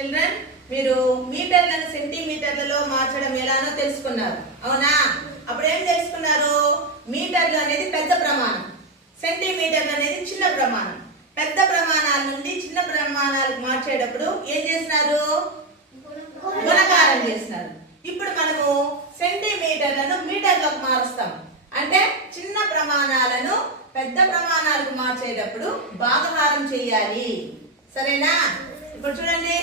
Children, మీరు మీటర్లను సెంటీమీటర్లలో మార్చడం ఎలానో తెలుసుకున్నారు, అవునా? అప్పుడు ఏం తెలుసుకున్నారు? మీటర్లు అనేది పెద్ద ప్రమాణం, సెంటీమీటర్లు అనేది చిన్న ప్రమాణం. పెద్ద ప్రమాణాల నుండి చిన్న ప్రమాణాలకు మార్చేటప్పుడు ఏం చేస్తున్నారు? గుణకారం చేస్తున్నారు. ఇప్పుడు మనము సెంటీమీటర్లను మీటర్లకు మారుస్తాం. అంటే చిన్న ప్రమాణాలను పెద్ద ప్రమాణాలకు మార్చేటప్పుడు భాగహారం చేయాలి, సరేనా? ఇప్పుడు చూడండి,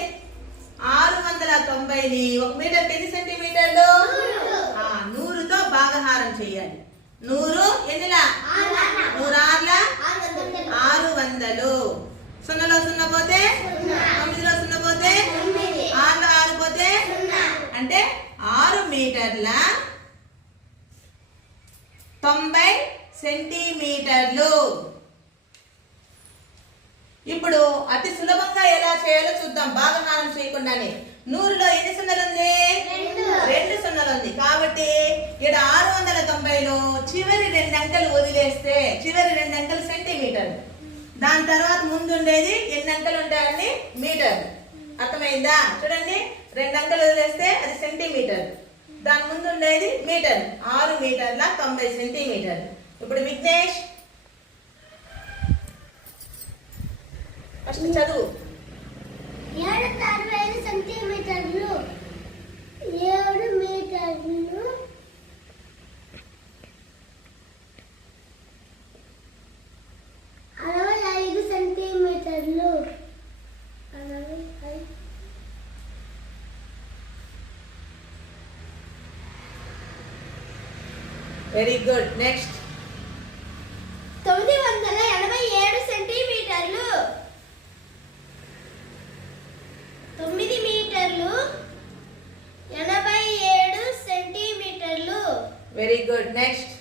690ని ఒక మీటర్ ఎన్ని సెంటీమీటర్లు? 100తో భాగహారం చేయాలి. 100 ఎన్నిలా? 100 ఆర్ల 600. 0లో 0 పోతే 9లో 0 పోతే 6లో 6 పోతే అంటే 6 మీటర్ల 90 సెంటీమీటర్లు. ఇప్పుడు అతి సులభంగా ఎలా చేయాలో చూద్దాం, భాగహారం చేయకుండానే. 100లో ఎన్ని సున్నలు ఉంది? 2 సున్నలు ఉంది. కాబట్టి ఇక్కడ 690లో చివరి 2 అంకెలు వదిలేస్తే చివరి 2 అంకెలు సెంటీమీటర్, దాని తర్వాత ముందు ఉండేది ఎన్ని అంకెలు ఉంటాయండి? మీటర్. అర్థమైందా? చూడండి, 2 అంకెలు వదిలేస్తే అది సెంటీమీటర్, దాని ముందు ఉండేది మీటర్. 6 మీటర్ల 90 సెంటీమీటర్. ఇప్పుడు విఘ్నేష్ ఫస్ట్ చదువు. 765 సెంటీమీటర్లు 7 మీటర్లు 65 సెంటీమీటర్లు 65. Very good. నెక్స్ట్ 987 సెంటీమీటర్లు 9 మీటర్లు 87 సెంటీమీటర్లు. Very good. నెక్స్ట్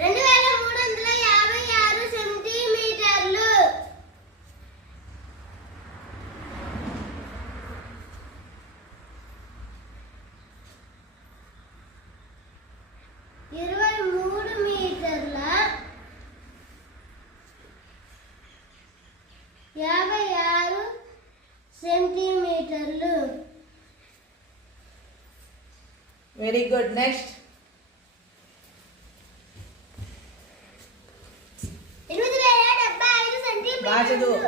2356 సెంటీమీటర్లు 23 మీటర్ల 56 సెంటీమీటర్లు. Very good. నెక్స్ట్ 8075 సెంటీమీటర్లు. బాగా చదువు.